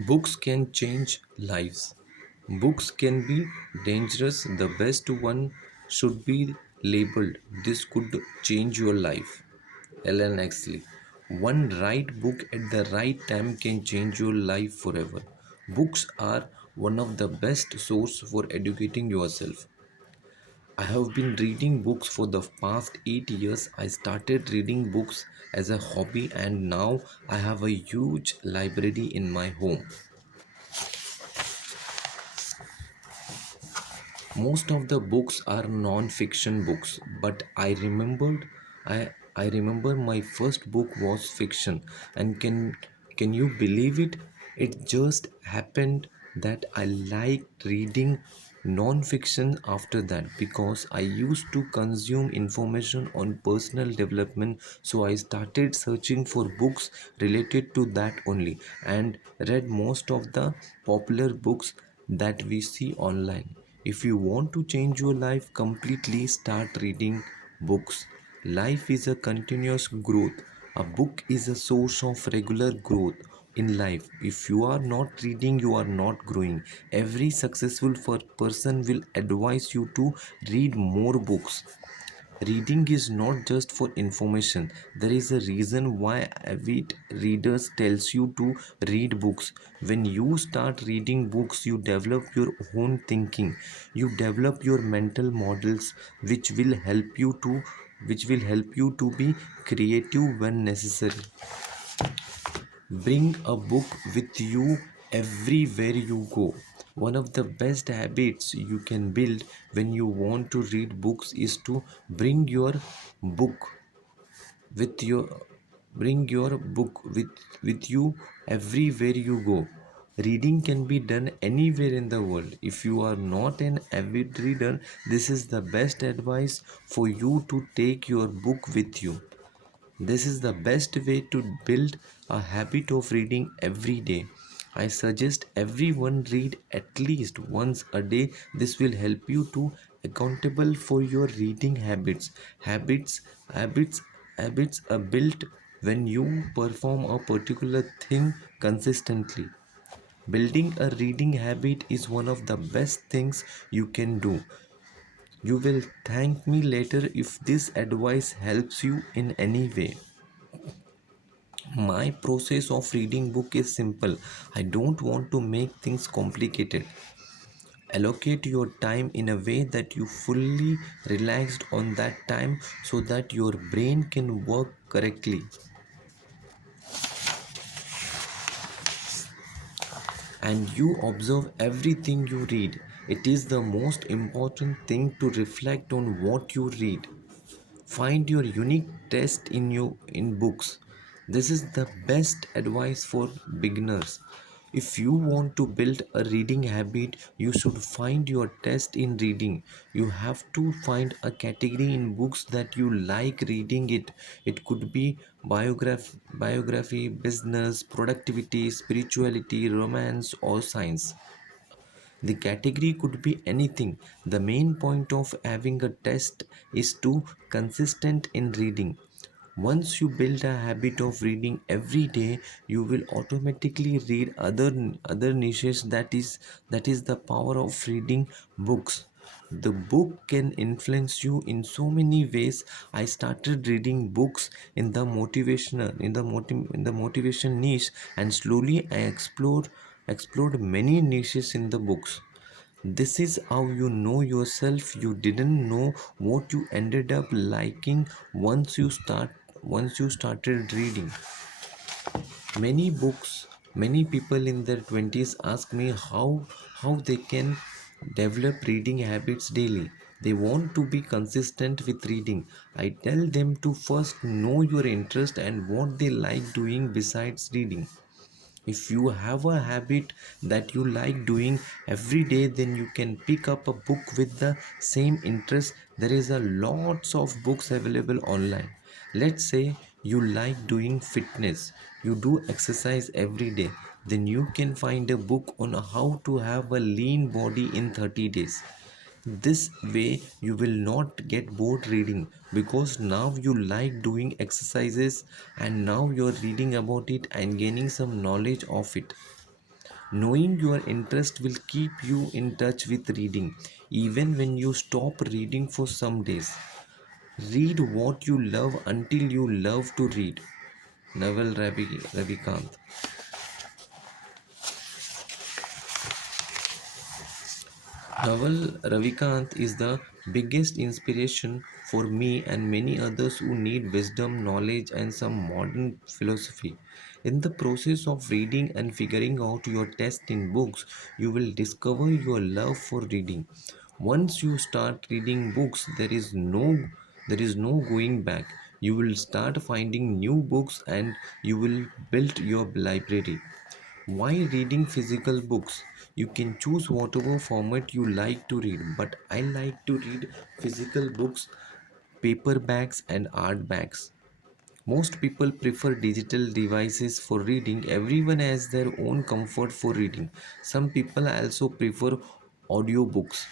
Books can change lives. Books can be dangerous. The best one should be labeled, "This could change your life." Ellen Exley. One right book at the right time can change your life forever. Books are one of the best source for educating yourself. I have been reading books for the past 8 years. I started reading books as a hobby and now I have a huge library in my home. Most of the books are non-fiction books, but I remember my first book was fiction, and can you believe it? It just happened that I liked reading non-fiction after that because I used to consume information on personal development, so I started searching for books related to that only and read most of the popular books that we see online. If you want to change your life completely, start reading books. Life is a continuous growth. A book is a source of regular growth in life. If you are not reading, you are not growing. Every successful person will advise you to read more books. Reading is not just for information. There is a reason why avid readers tells you to read books. When you start reading books, you develop your own thinking. You develop your mental models which will help you to be creative when necessary. Bring a book with you everywhere you go. One of the best habits you can build when you want to read books is to bring your book with your bring your book with you everywhere you go. Reading can be done anywhere in the world. If you are not an avid reader, this is the best advice for you to take your book with you. This is the best way to build a habit of reading every day. I suggest everyone read at least once a day. This will help you to accountable for your reading habits. Habits, habits, habits are built when you perform a particular thing consistently. Building a reading habit is one of the best things you can do. You will thank me later if this advice helps you in any way. My process of reading book is simple. I don't want to make things complicated. Allocate your time in a way that you fully relaxed on that time so that your brain can work correctly and you observe everything you read. It is the most important thing to reflect on what you read. Find your unique taste in books. This is the best advice for beginners. If you want to build a reading habit, you should find your taste in reading. You have to find a category in books that you like reading it. It could be biography, business, productivity, spirituality, romance, or science. The category could be anything. The main point of having a test is to consistent in reading. Once you build a habit of reading every day, you will automatically read other niches. That is the power of reading books. The book can influence you in so many ways. I started reading books in the motivation niche, and slowly I explored many niches in the books. This is how you know yourself. You didn't know what you ended up liking once you started reading. Many people in their 20s ask me how they can develop reading habits daily. They want to be consistent with reading. I tell them to first know your interest and what they like doing besides reading. If you have a habit that you like doing every day, then you can pick up a book with the same interest. There is a lots of books available online. Let's say you like doing fitness, you do exercise every day, then you can find a book on how to have a lean body in 30 days. This way, you will not get bored reading because now you like doing exercises and now you're reading about it and gaining some knowledge of it. Knowing your interest will keep you in touch with reading, even when you stop reading for some days. Read what you love until you love to read. Naval Ravikant. Naval Ravikant is the biggest inspiration for me and many others who need wisdom, knowledge, and some modern philosophy. In the process of reading and figuring out your taste in books, you will discover your love for reading. Once you start reading books, there is no going back. You will start finding new books and you will build your library. Why reading physical books? You can choose whatever format you like to read, but I like to read physical books, paperbacks, and artbacks. Most people prefer digital devices for reading. Everyone has their own comfort for reading. Some people also prefer audiobooks.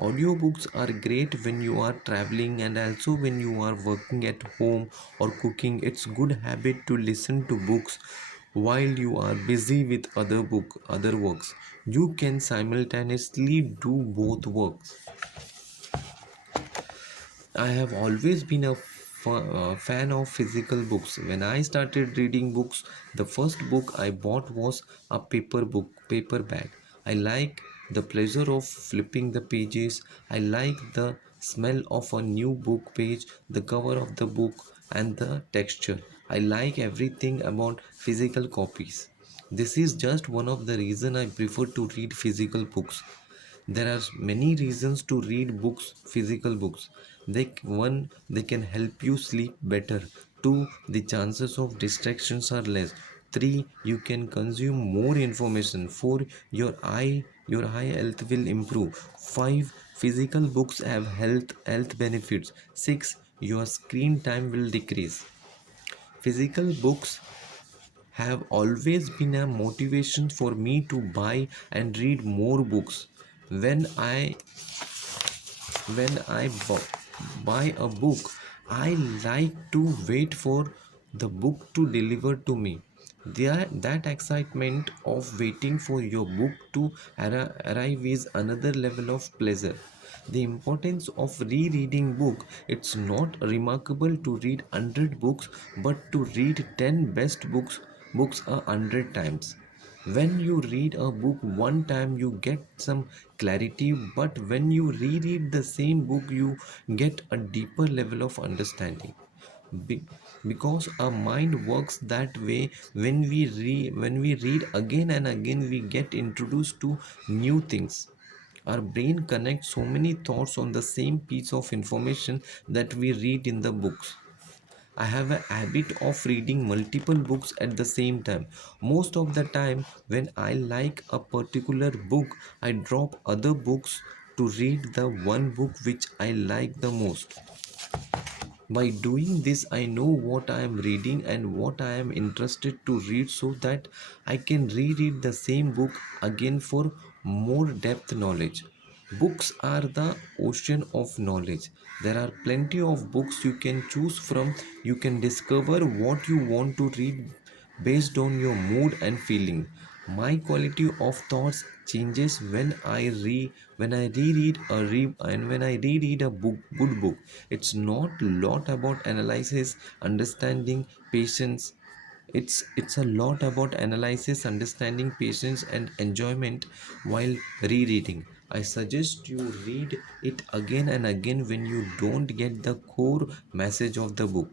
Audiobooks are great when you are traveling and also when you are working at home or cooking. It's good habit to listen to books while you are busy with other works. You can simultaneously do both works. I have always been a fan of physical books. When I started reading books, the first book I bought was a paperback. I like the pleasure of flipping the pages. I like the smell of a new book page, the cover of the book, and the texture. I like everything about physical copies. This is just one of the reasons I prefer to read physical books. There are many reasons to read books, physical books. They can help you sleep better. Two, the chances of distractions are less. Three, you can consume more information. Four, your eye health will improve. Five, physical books have health benefits. Six, your screen time will decrease. Physical books have always been a motivation for me to buy and read more books. When I buy a book, I like to wait for the book to deliver to me. That excitement of waiting for your book to arrive is another level of pleasure. The importance of rereading book. It's not remarkable to read 100 books, but to read 10 best books 100 times. When you read a book one time, you get some clarity, but when you reread the same book, you get a deeper level of understanding. Be- because our mind works that way. When we read again and again, we get introduced to new things. Our brain connects so many thoughts on the same piece of information that we read in the books. I have a habit of reading multiple books at the same time. Most of the time, when I like a particular book, I drop other books to read the one book which I like the most. By doing this, I know what I am reading and what I am interested to read so that I can reread the same book again for more depth knowledge. Books are the ocean of knowledge. There are plenty of books you can choose from. You can discover what you want to read based on your mood and feeling. My quality of thoughts changes when I reread a and when I reread a good book. It's not a lot about analysis, understanding, patience. It's a lot about analysis, understanding, patience, and enjoyment while rereading. I suggest you read it again and again when you don't get the core message of the book.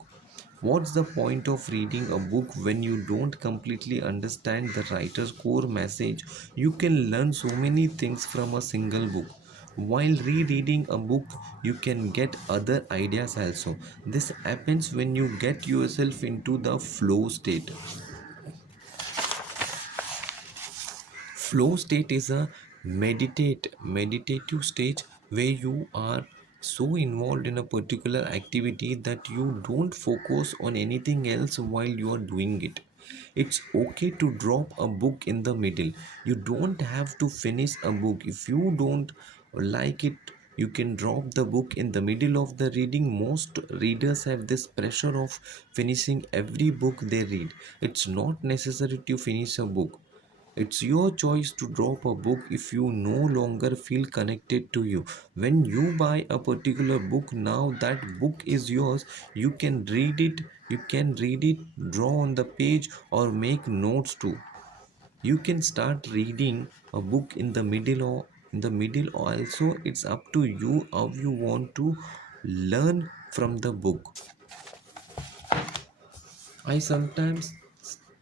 What's the point of reading a book when you don't completely understand the writer's core message? You can learn so many things from a single book. While rereading a book, you can get other ideas also. This happens when you get yourself into the flow state. Flow state is a meditative stage where you are so involved in a particular activity that you don't focus on anything else while you are doing it. It's okay to drop a book in the middle. You don't have to finish a book. If you don't like it, you can drop the book in the middle of the reading. Most readers have this pressure of finishing every book they read. It's not necessary to finish a book. It's your choice to drop a book if you no longer feel connected to you. When you buy a particular book, now that book is yours. You can read it, draw on the page, or make notes too. You can start reading a book in the middle also. It's up to you how you want to learn from the book. I sometimes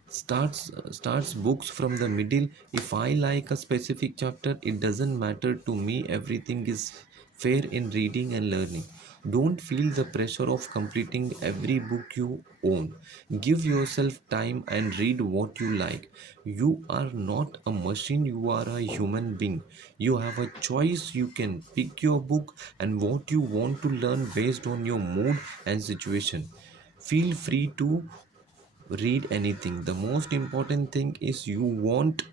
starts books from the middle. If I like a specific chapter, it doesn't matter to me. Everything is fair in reading and learning. Don't feel the pressure of completing every book you own. Give yourself time and read what you like. You are not a machine, you are a human being. You have a choice. You can pick your book and what you want to learn based on your mood and situation. Feel free to read anything. The most important thing is you want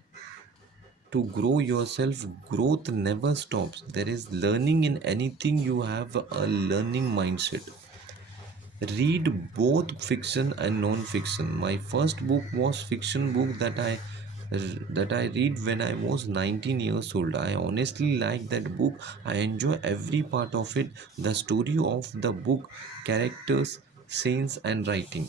to grow yourself. Growth never stops. There is learning in anything. You have a learning mindset. Read both fiction and non-fiction. My first book was fiction book that I read when I was 19 years old. I honestly like that book. I enjoy every part of it, the story of the book, characters, scenes, and writing.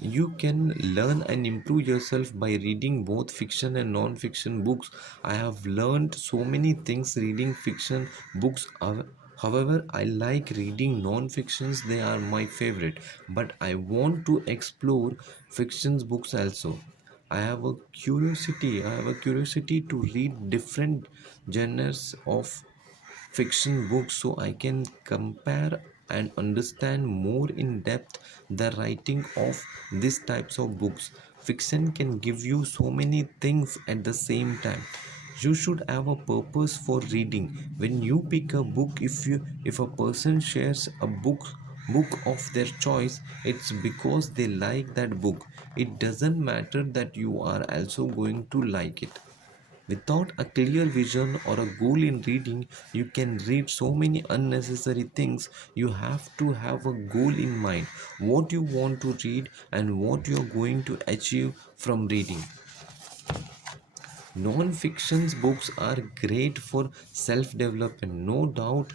You can learn and improve yourself by reading both fiction and non-fiction books. I have learned so many things reading fiction books. However, I like reading non-fictions. They are my favorite. But I want to explore fictions books also. I have a curiosity to read different genres of fiction books so I can compare and understand more in depth the writing of these types of books. Fiction can give you so many things at the same time. You should have a purpose for reading. When you pick a book, if a person shares a book of their choice, it's because they like that book. It doesn't matter that you are also going to like it. Without a clear vision or a goal in reading, you can read so many unnecessary things. You have to have a goal in mind, what you want to read and what you are going to achieve from reading. Non-fiction books are great for self-development, no doubt.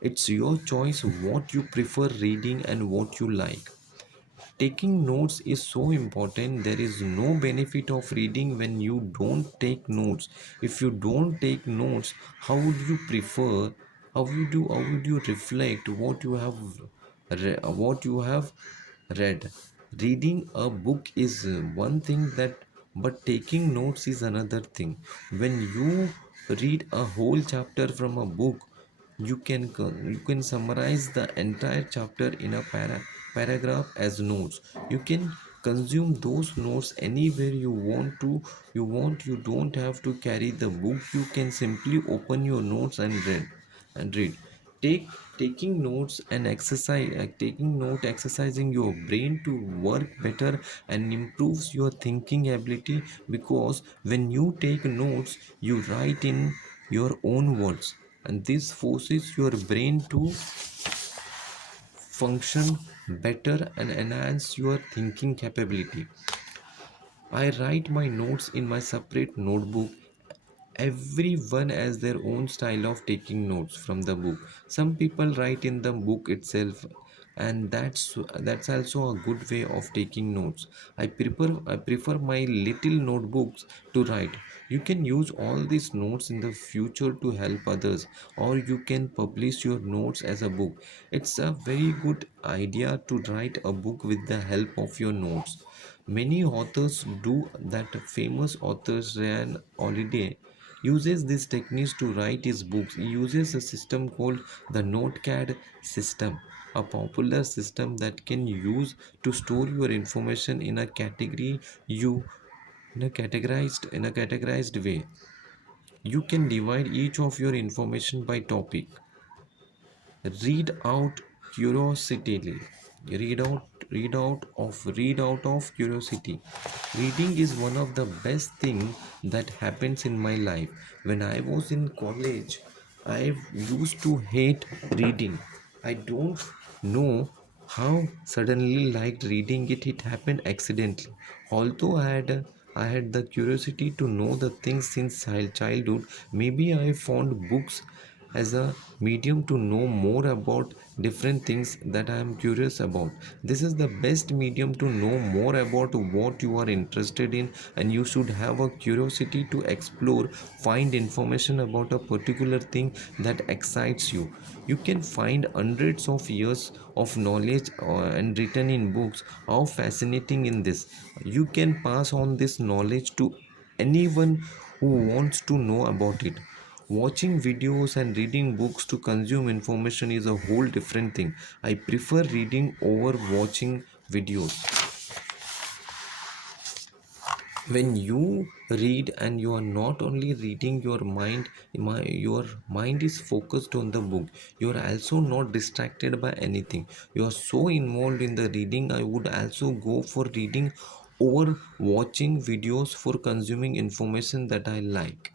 It's your choice what you prefer reading and what you like. Taking notes is so important. There is no benefit of reading when you don't take notes. If you don't take notes, how would you prefer? How would you reflect what you have read? Reading a book is one thing, but taking notes is another thing. When you read a whole chapter from a book, you can summarize the entire chapter in a paragraph as notes. You can consume those notes anywhere you don't have to carry the book. You can simply open your notes and read. Taking notes and taking note exercising your brain to work better and improves your thinking ability, because when you take notes you write in your own words, and this forces your brain to function better and enhance your thinking capability. I write my notes in my separate notebook. Everyone has their own style of taking notes from the book. Some people write in the book itself, and that's also a good way of taking notes. I prefer my little notebooks to write. You can use all these notes in the future to help others, or you can publish your notes as a book. It's a very good idea to write a book with the help of your notes. Many authors do that. Famous authors Ryan Holiday uses these techniques to write his books. He uses a system called the Notepad system, a popular system that can use to store your information in a category you in a categorized way. You can divide each of your information by topic. Read out curiosity read out read out of read out of curiosity. Reading is one of the best thing that happens in my life. When I was in college, I used to hate reading. I don't know How suddenly liked reading it, it happened accidentally. Although I had the curiosity to know the things since childhood. Maybe I found books as a medium to know more about different things that I am curious about. This is the best medium to know more about what you are interested in, and you should have a curiosity to explore, find information about a particular thing that excites you. You can find hundreds of years of knowledge and written in books. How fascinating in this! You can pass on this knowledge to anyone who wants to know about it. Watching videos and reading books to consume information is a whole different thing. I prefer reading over watching videos. When you read and you are not only reading, your mind is focused on the book. You are also not distracted by anything. You are so involved in the reading. I would also go for reading over watching videos for consuming information that I like.